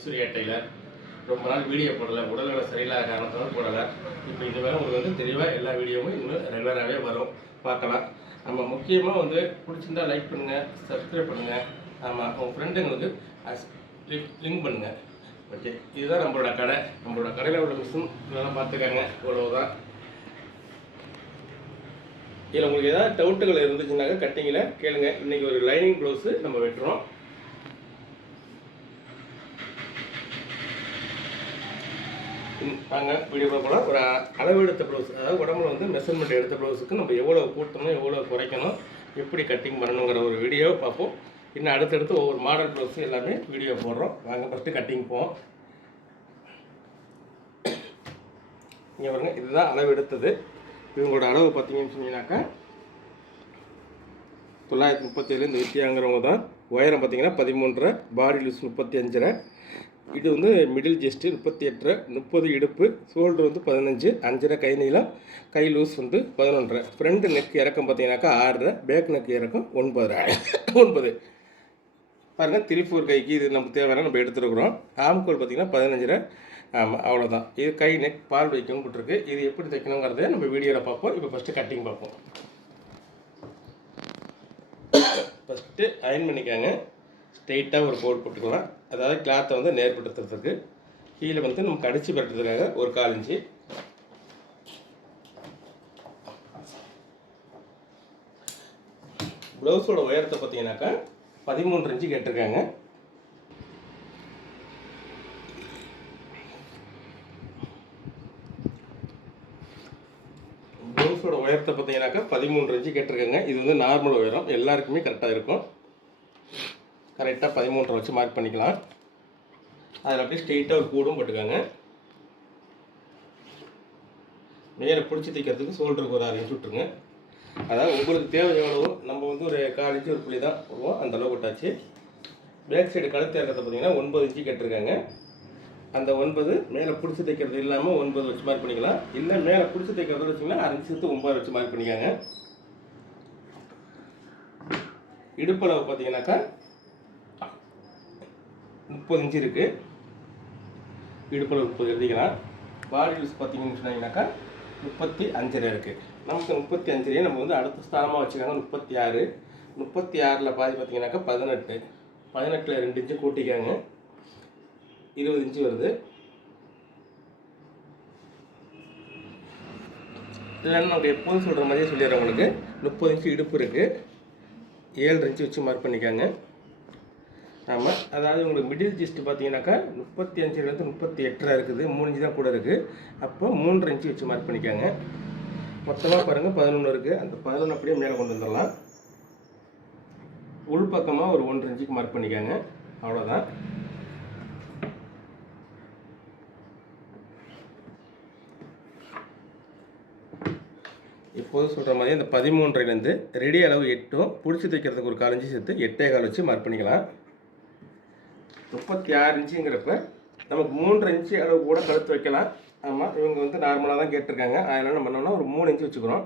Aishwarya Taylor. ரொம்ப நாள் video போடலை. உடல்நல சரியில்லாத காரணத்தால் போடலை. இப்போ இது வேலை உங்களுக்கு வந்து தெளிவாக எல்லா வீடியோவும் இன்னும் ரெகுலராகவே வரும். பார்க்கலாம். நம்ம முக்கியமாக வந்து பிடிச்சிருந்தா லைக் பண்ணுங்கள் சப்ஸ்கிரைப் பண்ணுங்கள் ஆமாம் உங்கள் ஃப்ரெண்டுங்களுக்கு லிங்க் பண்ணுங்கள் ஓகே இதுதான் நம்மளோட கடை. நம்மளோட கடையில் உள்ள மிஷின் இதெல்லாம் பார்த்துக்காங்க. இவ்வளவுதான் இதில் உங்களுக்கு ஏதாவது டவுட்டுகள் இருந்துச்சுனாக்கா கட்டிங்கில் கேளுங்க. இன்றைக்கி ஒரு லைனிங் ப்ளவுஸு நம்ம வெட்டுறோம். நாங்கள் வீடியோ போனால் ஒரு அளவு எடுத்த ப்ளவுஸ் அதாவது உடம்புல வந்து மெஷர்மெண்ட் எடுத்த ப்ளவுஸுக்கு நம்ம எவ்வளோ கூட்டணும் எவ்வளோ குறைக்கணும் எப்படி கட்டிங் பண்ணணுங்கிற ஒரு வீடியோ பார்ப்போம். இன்னும் அடுத்தடுத்து ஒவ்வொரு மாடல் ப்ளவுஸ் எல்லாமே வீடியோ போடுறோம். வாங்க ஃபஸ்ட்டு கட்டிங் போவோம். இங்கே பாருங்கள் இதுதான் அளவு எடுத்தது. இவங்களோட அளவு பார்த்தீங்கன்னு சொன்னீங்கன்னாக்கா தொள்ளாயிரத்தி முப்பத்தேழு இந்த வித்தியாங்கிறவங்க தான். உயரம் பார்த்தீங்கன்னா பதிமூன்றரை பாடி லூஸ் முப்பத்தி அஞ்சரை இது வந்து மிடில் ஜெஸ்ட்டு முப்பத்தி எட்டரை முப்பது இடுப்பு ஷோல்டர் வந்து பதினஞ்சு அஞ்சரை கை நீளம் கை லூஸ் வந்து பதினொன்றரை. ஃப்ரண்ட் நெக் இறக்கம் பார்த்தீங்கன்னாக்கா ஆறரை பேக் நெக் இறக்கம் ஒன்பது. ஒன்பது பாருங்கள் திருப்பூர் கைக்கு இது நமக்கு தேவையான நம்ம எடுத்துருக்குறோம். ஆம்கோல் பார்த்தீங்கன்னா பதினஞ்சரை. ஆமாம் அவ்வளோதான் இது கை நெக் பால் வைக்கணும் போட்டிருக்கு. இது எப்படி தைக்கணுங்கிறத நம்ம வீடியோவில் பார்ப்போம். இப்போ ஃபஸ்ட்டு கட்டிங் பார்ப்போம். ஃபஸ்ட்டு அயன் பண்ணிக்காங்க. ஸ்ட்ரெயிட்டாக ஒரு போர்டு போட்டுக்கலாம் அதாவது கிளாத்தை வந்து நேர்படுத்துறதுக்கு கீழே வந்து நம்ம கடிச்சு பரட்டுறதுக்காக ஒரு கால் இன்ச்சு. ப்ளவுஸோட உயரத்தை பார்த்தீங்கன்னாக்கா பதிமூன்று இன்ச்சு கேட்டிருக்காங்க. ப்ளவுஸோட உயரத்தை பார்த்தீங்கன்னாக்கா பதிமூன்று இன்ச்சு கேட்டிருக்காங்க. இது வந்து நார்மல் உயரம். எல்லாருக்குமே கரெக்டாக இருக்கும். கரெக்டாக பதிமூன்றரை வச்சு மார்க் பண்ணிக்கலாம். அதில் அப்படியே ஸ்ட்ரெயிட்டாக ஒரு கூடும் போட்டுக்காங்க. மேலே பிடிச்சி தைக்கிறதுக்கு ஷோல்டருக்கு ஒரு அரை இன்ச்சு விட்ருங்க அதாவது உங்களுக்கு தேவை எவ்வளவோ நம்ம வந்து ஒரு கால் இன்ச்சு ஒரு புள்ளி தான் போடுவோம். அந்த அளவு விட்டாச்சு. பேக் சைடு கழுத்து இறக்கிறத பார்த்தீங்கன்னா ஒன்பது இன்ச்சு கேட்டிருக்காங்க. அந்த ஒன்பது மேலே பிடிச்சி தைக்கிறது இல்லாமல் ஒன்பது வச்சு மார்க் பண்ணிக்கலாம். இல்லை மேலே பிடிச்சி தைக்கிறத வச்சிங்கன்னா அரை சேர்த்து ஒன்பது வச்சு மார்க் பண்ணிக்காங்க. இடுப்பளவு பார்த்தீங்கன்னாக்கா முப்பது இன்ச்சு இருக்குது இடுப்பில் முப்பது எழுதிக்கலாம். பாடி யூஸ் பார்த்தீங்கன்னு சொன்னீங்கன்னாக்கா முப்பத்தி அஞ்சரை இருக்குது நமக்கு முப்பத்தி அஞ்சரையே நம்ம வந்து அடுத்த ஸ்தானமாக வச்சுக்காங்க முப்பத்தி ஆறு. முப்பத்தி ஆறில் பாதி பார்த்தீங்கன்னாக்கா பதினெட்டு. பதினெட்டில் ரெண்டு இன்ச்சு கூட்டிக்காங்க. இருபது இன்ச்சு வருது. இல்லைன்னா நம்ம எப்போதும் சொல்கிற மாதிரியே சொல்லிடுறேன் உங்களுக்கு. முப்பது இன்ச்சு இடுப்பு இருக்குது ஏழு இன்ச்சு வச்சு மார்க் பண்ணிக்காங்க. ஆமாம் அதாவது உங்களுக்கு மிடில் ஜிஸ்ட் பார்த்தீங்கன்னாக்கா முப்பத்தி அஞ்சுலேருந்து முப்பத்தி எட்டரை இருக்குது. மூணு இன்ச்சு தான் கூட இருக்குது அப்போ மூன்றரை இன்ச்சு வச்சு மார்க் பண்ணிக்காங்க. மொத்தமாக பாருங்கள் பதினொன்று இருக்குது அந்த பதினொன்று அப்படியே மேலே கொண்டு வந்துடலாம். உள் பக்கமாக ஒரு ஒன்றரை இன்ச்சுக்கு மார்க் பண்ணிக்காங்க. அவ்வளோதான் இப்போது சொல்கிற மாதிரி இந்த பதிமூன்றைலேருந்து ரெடி அளவு எட்டும் பிடிச்சி தைக்கிறதுக்கு ஒரு காலஞ்சி சேர்த்து எட்டே கால் வச்சு மார்க் பண்ணிக்கலாம். முப்பத்தி ஆறு இன்ச்சுங்கிறப்ப நமக்கு மூன்று இன்ச்சு அளவு கூட கழுத்து வைக்கலாம். ஆமாம் இவங்க வந்து நார்மலாக தான் கேட்டிருக்காங்க. அதனால் நம்ம என்னன்னா ஒரு மூணு இன்ச்சு வச்சுக்கிறோம்.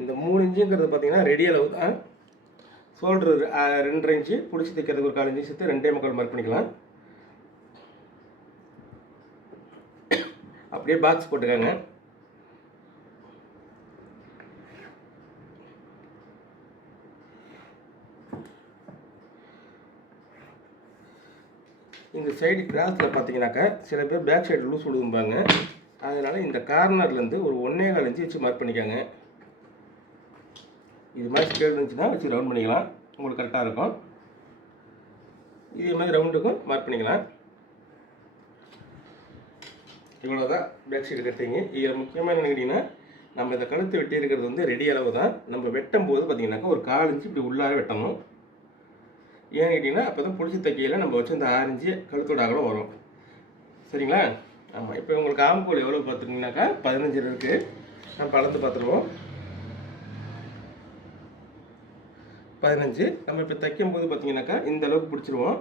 இந்த மூணு இன்ச்சுங்கிறது பார்த்தீங்கன்னா ரெடி அளவு தான். ஷோல்டர் ரெண்டரை இன்ச்சு பிடிச்சி தைக்கிறதுக்கு ஒரு கால் இன்ச்சு சேர்த்து ரெண்டே முக்கால் மார்க் பண்ணிக்கலாம். அப்படியே பாக்ஸ் போட்டுக்கோங்க இந்த சைடு கிராஸில் பார்த்தீங்கன்னாக்கா சில பேர் பேக் சைடு லூஸ் விடுவாங்க அதனால் இந்த கார்னர்லேருந்து ஒரு ஒன்றே கால் இன்ச்சு வச்சு மார்க் பண்ணிக்கோங்க. இது மாதிரி ஸ்கேல் இருந்துச்சுன்னா வச்சு ரவுண்ட் பண்ணிக்கலாம். உங்களுக்கு கரெக்டாக இருக்கும். இதே மாதிரி ரவுண்டுக்கும் மார்க் பண்ணிக்கலாம். இவ்வளோ தான் பேக் சைடு கட்டிங்க இதில் முக்கியமாக என்ன கேட்டிங்கன்னா நம்ம இந்த கழுத்து வெட்டி இருக்கிறது வந்து ரெடி அளவு தான் நம்ம வெட்டும் போது பார்த்தீங்கன்னாக்கா ஒரு கால் இன்ச்சு இப்படி உள்ளார வெட்டணும். ஏன்னு கேட்டிங்கன்னா அப்போ தான் பிடிச்சி தைக்கையில் நம்ம வச்சு இந்த ஆரஞ்சு கழுத்தோட அகலம் வரும். சரிங்களா? ஆமாம் இப்போ உங்களுக்கு ஆம்பூல் எவ்வளோ பார்த்துட்டிங்கனாக்கா பதினஞ்சு இருக்குது நம்ம அளந்து பார்த்துருவோம். பதினஞ்சு. நம்ம இப்போ தைக்கும் போது பார்த்தீங்கன்னாக்கா இந்த அளவுக்கு பிடிச்சிருவோம்.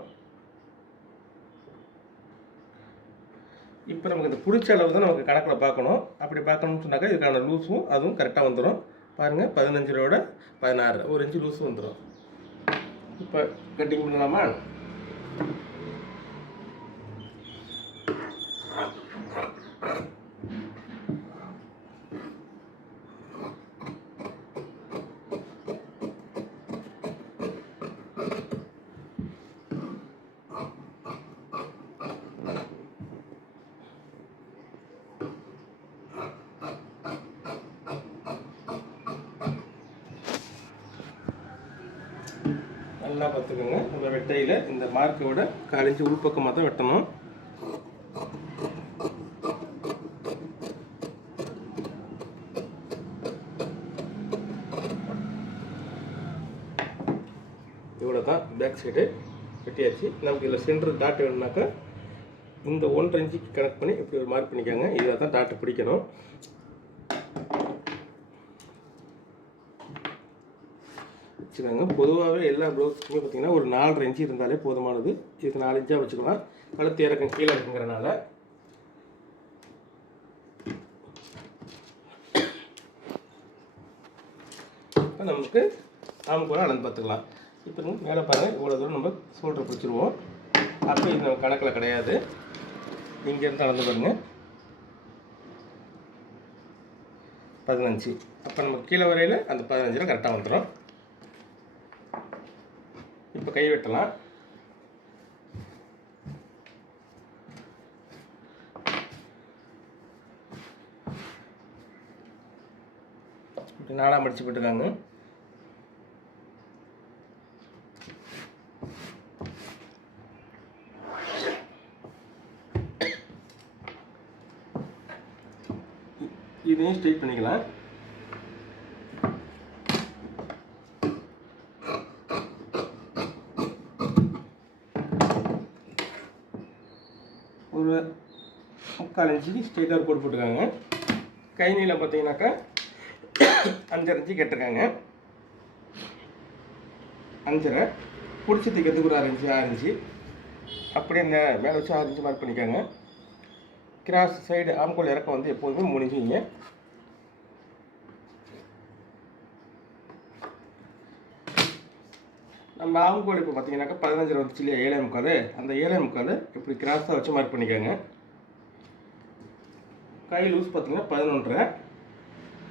இப்போ நமக்கு இந்த பிடிச்ச அளவு தான் நமக்கு கணக்கில் பார்க்கணும். அப்படி பார்க்கணும்னு சொன்னாக்கா இதுக்கான லூஸும் அதுவும் கரெக்டாக வந்துடும் பாருங்கள் பதினஞ்சரோட பதினாறு. ஒரு இன்ச்சு லூஸும் வந்துடும் இப்போ கட்டிங் பண்ணலாமா? நல்லா பார்த்துக்கோங்க. நம்ம வெட்டையில் இந்த மார்க்கோட விட உள்பக்கமாக தான் வெட்டணும். இவ்வளோ தான் பேக் சைடு வெட்டியாச்சு. நமக்கு இதில் சென்டர் டாட் வேணும்னாக்கா இந்த ஒன்றரை இன்ச்சுக்கு கனெக்ட் பண்ணி இப்படி ஒரு மார்க் பண்ணிக்கோங்க. இதில் தான் டாட்டு பிடிக்கணும். வச்சுக்கோங்க. பொதுவாகவே எல்லா ப்ளவுஸுக்குமே பார்த்தீங்கன்னா ஒரு நாலரை இன்ச்சு இருந்தாலே போதுமானது. இதுக்கு நாலு இன்ச்சாக வச்சுக்கலாம். கழுத்து இறக்கம் கீழே இருக்குங்கிறனால. இப்போ நமக்கு நாம் கூட அளந்து பார்த்துக்கலாம். இப்போ மேலே பாருங்கள் இவ்வளோ தூரம் நம்ம சோல்டர் பிடிச்சிருவோம். அப்போ இது நம்ம கணக்கில் கிடையாது. இங்கேருந்து அளந்து பாருங்கள் பதினஞ்சு. அப்போ நம்ம கீழே வரையில் அந்த பதினஞ்சில் கரெக்டாக வந்துடும் இப்போ கை வெட்டலாம். இப்படி நாலாக மடிச்சு போட்டுருக்காங்க. இதையும் ஸ்ட்ரைட் பண்ணிக்கலாம் ஒரு முக்கால் இன்ச்சுக்கு ஸ்ட்ரெயிட்டாக கோட் போட்டுருக்காங்க. கை நீளம் பார்த்தீங்கன்னாக்கா அஞ்சரை இன்ச்சு கேட்டிருக்காங்க. அஞ்சரை பிடிச்சி தைக்கிறதுக்கு ஒரு ஆறு இன்ச்சு ஆறு இன்ச்சு அப்படியே இந்த மேலே வச்சு ஆறு இன்ச்சு மார்க் பண்ணிக்காங்க. கிராஸ் சைடு ஆம்கோல் இறக்கம் வந்து எப்போதுமே மூணு இன்ச்சு வைங்க நம்ம ஆம்கோல் இப்போ பார்த்தீங்கன்னாக்கா பதினஞ்சு வந்துச்சு இல்லையா? ஏழே முக்கால். அந்த ஏழே முக்கால் இப்படி கிராஸாக வச்சு மார்க் பண்ணிக்கோங்க. கை லூஸ் பார்த்தீங்கன்னா பதினொன்றரை.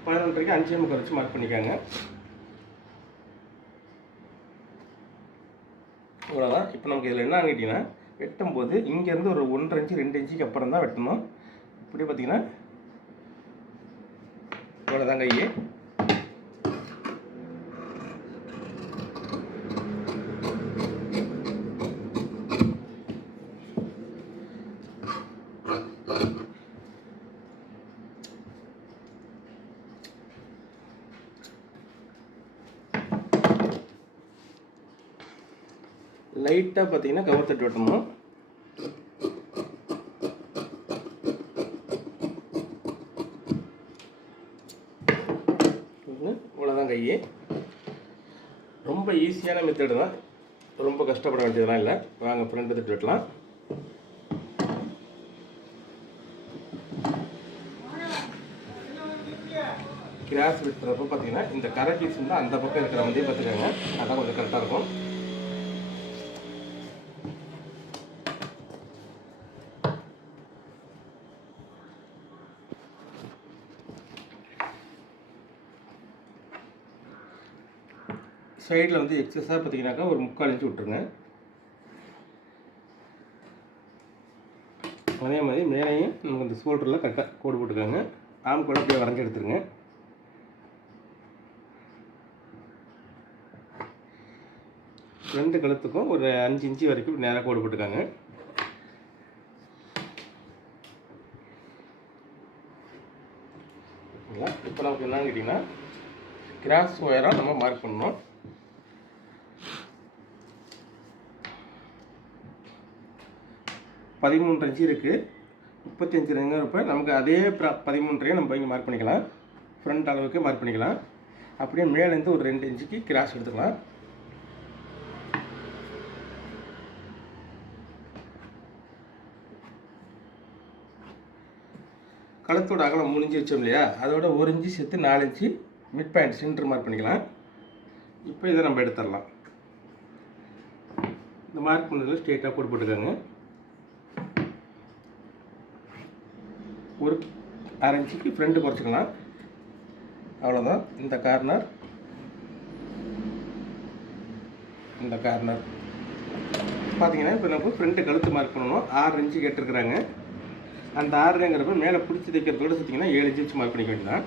பதினொன்றரைக்கு அஞ்சே முக்கால் வச்சு மார்க் பண்ணிக்காங்க. இவ்வளோதான் இப்போ நமக்கு இதில் என்ன கேட்டிங்கன்னா வெட்டும்போது இங்கேருந்து ஒரு ஒன்றரை இன்ச்சு ரெண்டு இன்ச்சுக்கு அப்புறம் தான் வெட்டணும். இப்படி பார்த்தீங்கன்னா இவ்வளோதான் கையே லைட்டாக பார்த்தீங்கன்னா கவர் தட்டி வெட்டணும். இவ்வளோதான் கையே. ரொம்ப ஈஸியான மெத்தடு தான். ரொம்ப கஷ்டப்பட வேண்டியதெல்லாம் இல்லை. வாங்க ஃப்ரெண்ட் தட்டி வெட்டலாம். கிராஸ் வெட்டுறப்ப பார்த்தீங்கன்னா இந்த கரை பீஸ் வந்து அந்த பக்கம் இருக்கிற மாதிரியே பார்த்துக்கோங்க அதான் கொஞ்சம் கரெக்டாக இருக்கும். சைடில் வந்து எக்ஸஸாக பார்த்தீங்கன்னாக்கா ஒரு முக்கால் இன்ச்சு விட்டுருங்க. அதே மாதிரி மேலேயும் நமக்கு இந்த ஷோல்டரில் கரெக்டாக கோடு போட்டுக்கோங்க. ஆம் கூட அப்படியே வரைஞ்சி எடுத்துருங்க. ரெண்டு கழுத்துக்கும் ஒரு அஞ்சு இன்ச்சு வரைக்கும் நேராக கோடு போட்டுக்காங்க. இப்போ நமக்கு என்னன்னு கேட்டிங்கன்னா கிராஸ் ஒயராக நம்ம மார்க் பண்ணோம் பதிமூன்று இன்ச்சு இருக்குது முப்பத்தஞ்சு இருப்ப நமக்கு அதே பதிமூன்றையும் நம்ம இங்கே மார்க் பண்ணிக்கலாம். ஃப்ரண்ட் அளவுக்கு மார்க் பண்ணிக்கலாம். அப்படியே மேலேருந்து ஒரு ரெண்டு இன்ச்சுக்கு கிராஸ் எடுத்துக்கலாம். கழுத்தோட அகலம் மூணு இன்ச்சு வச்சோம் இல்லையா? அதோட ஒரு இன்ச்சு சேர்த்து நாலு inch mid point center mark பண்ணிக்கலாம். இப்போ இதை நம்ம எடுத்துடலாம். இந்த மார்க் பண்ணதில் ஸ்ட்ரெயிட்டாக போட்டு போட்டுக்கோங்க. ஒரு அரை இன்ச்சுக்கு ஃப்ரெண்டு குறைச்சிக்கலாம். அவ்வளோதான் இந்த கார்னர் இந்த கார்னர் பார்த்தீங்கன்னா இப்போ நம்ம ஃப்ரெண்டு கழுத்து மார்க் பண்ணணும். ஆறு இன்ச்சு கேட்டிருக்கிறாங்க. அந்த ஆறுங்கிறப்ப மேலே பிடிச்சி தைக்கிறதோட சுற்றிங்கன்னா ஏழு இன்ச்சு வச்சு மார்க் பண்ணிக்க வேண்டியதான்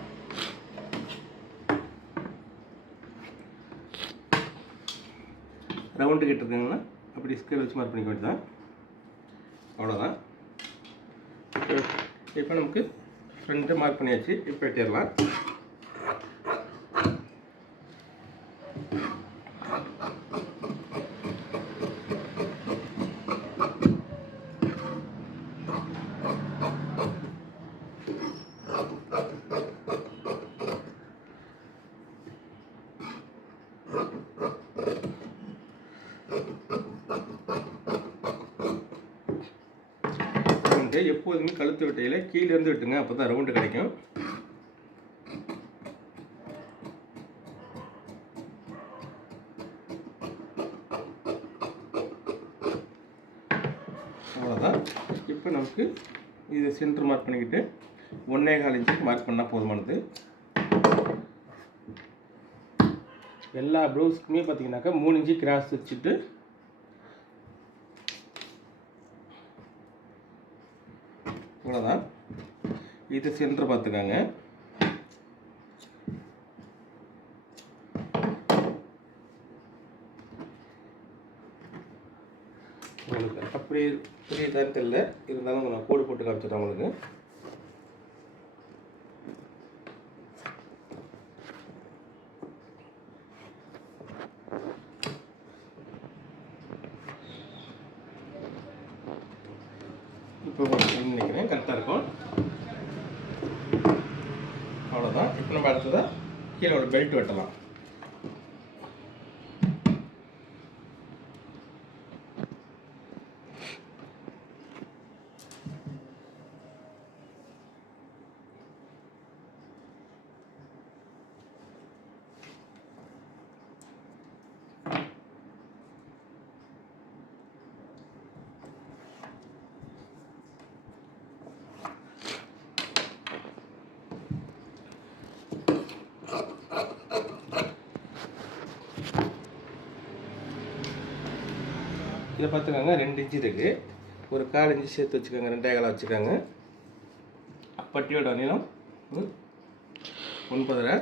ரவுண்டு கேட்டிருக்காங்கன்னா அப்படி ஸ்கேல் வச்சு மார்க் பண்ணிக்க வேண்டியதான் அவ்வளோதான் இப்போ நமக்கு ஃப்ரண்ட்டு மார்க் பண்ணியாச்சு. இப்போ எட்டிடலாம். ரவுண்டு எப்போதுமே கழுத்து வெட்டையில் கீழே இருந்து வெட்டுங்க அப்போ தான் ரவுண்டு கிடைக்கும். அவ்வளோதான் இப்போ நமக்கு இது சென்டர் மார்க் பண்ணிக்கிட்டு ஒன்றே கால் இன்ச்சுக்கு மார்க் பண்ணால் போதுமானது. எல்லா ப்ளவுஸ்க்குமே பார்த்தீங்கன்னாக்கா மூணு இன்ச்சு கிராஸ் வச்சுட்டு இவ்வளோதான் இது சென்டர் பார்த்துக்காங்க. உங்களுக்கு அப்படி புரியுதான்னு தெரியல. இருந்தாலும் நான் கோடு போட்டு காமிச்சிடுறேன் உங்களுக்கு இப்போ உங்களுக்கு நினைக்கிறேன் கரெக்டாக இருக்கும் அவ்வளோதான் இப்போ நம்ம அடுத்ததாக கீழே ஒரு பெல்ட் வெட்டலாம். இதை பார்த்துக்கோங்க ரெண்டு இன்ச்சு இருக்குது ஒரு கால் இன்ச்சு சேர்த்து வச்சுக்கோங்க ரெண்டே காலாக வச்சுக்கோங்க. பட்டியோட நீளம் ம், ஒன்பதரை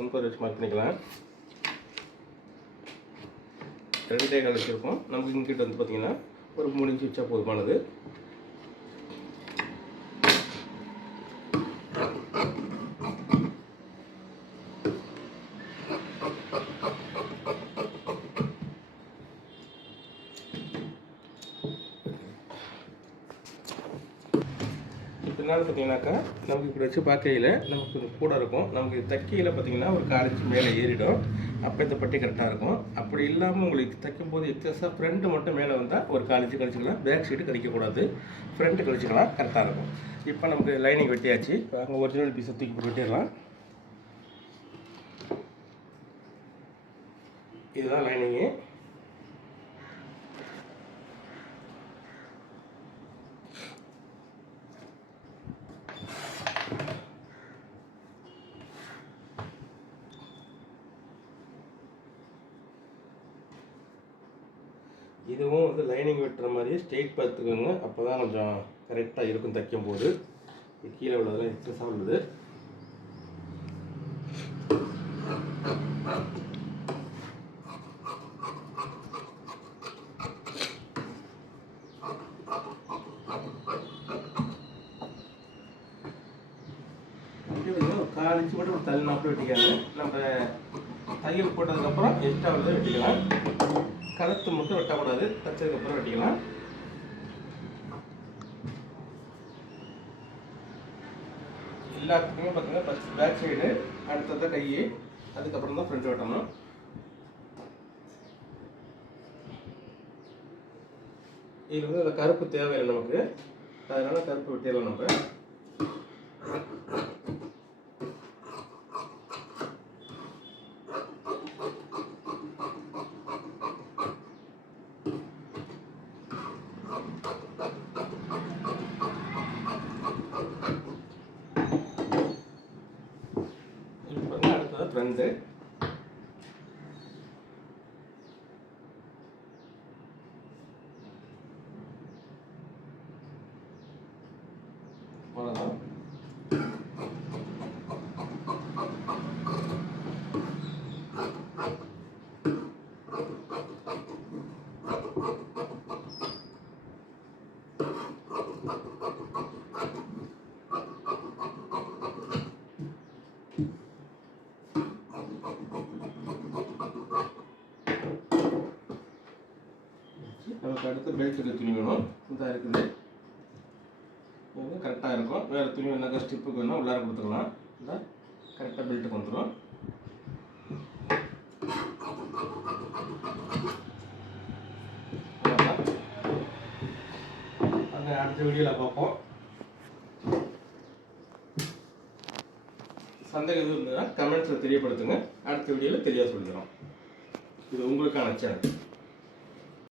ஒன்பது வச்சு மார்க் பண்ணிக்கலாம். ரெண்டே கால் வச்சுருக்கோம். நமக்கு இங்கிட்ட வந்து பார்த்திங்கன்னா ஒரு மூணு இன்ச்சு வச்சா போதுமானது. பின்னால் பார்த்தீங்கன்னாக்கா நமக்கு இப்படி வச்சு பார்க்கையில் நமக்கு கொஞ்சம் கூட இருக்கும். நமக்கு தைக்கையில் பார்த்தீங்கன்னா ஒரு காலேஜ் மேலே ஏறிடும். அப்போ இந்த பட்டி கரெக்டாக இருக்கும். அப்படி இல்லாமல் உங்களுக்கு தைக்கும் போது எக்ஸஸாக ஃப்ரண்ட்டு மட்டும் மேலே வந்தால் ஒரு காலேஜ் கழிச்சிக்கலாம். பேக் சைடு கழிக்கக்கூடாது. ஃப்ரண்ட்டு கழிச்சிக்கலாம். கரெக்டாக இருக்கும். இப்போ நமக்கு லைனிங் வெட்டியாச்சு. அங்கே ஒரிஜினல் பீஸை தூக்கி வெட்டிடலாம். இதுதான் லைனிங்கு இதுவும் வந்து இருக்கிற மாதிரியே ஸ்ட்ரெயிட் பார்த்துக்கோங்க அப்போ தான் கொஞ்சம் கரெக்டாக இருக்கும் தைக்கும் போது கீழே உள்ளதெல்லாம் எக்ஸஸாக உள்ளது. கால் இன்ச்சு மட்டும் தள்ளி நாப்பில் வெட்டிக்காங்க. நம்ம தையல் போட்டதுக்கப்புறம் எக்ஸ்ட்ரா உள்ளதை வெட்டிக்கலாம். கழுத்து மட்டும் வெட்டக்கூடாது. தைச்சதுக்கப்புறம் வெட்டிக்கலாம். எல்லாத்துக்குமே பார்த்தீங்கன்னா ஃபஸ்ட் பேக் சைடு அடுத்தது கை. அதுக்கப்புறம் தான் ஃப்ரண்ட் வெட்டணும். இதில் வந்து அந்த கருப்பு தேவையில்லை நமக்கு. அதனால கருப்பு வெட்டிடலாம் நம்ம. বলা যাবে நமக்கு அடுத்து பெல்ட் துணி வேணும் இதாக இருக்குது இது கரெக்டாக இருக்கும். வேறு துணி வேணாக்கா ஸ்டிப்புக்கு வேணால் உள்ளார கொடுத்துக்கலாம். இந்த கரெக்டாக பெல்ட்டுக்கு வந்துடும் அந்த அடுத்த வீடியோவில் பார்ப்போம். சந்தேகம் எதுவும் இருந்ததுன்னா கமெண்ட்ஸில் தெரியப்படுத்துங்க. அடுத்த வீடியோவில் தெளிவாக சொல்லிடுறோம். இது உங்களுக்கான சேனல்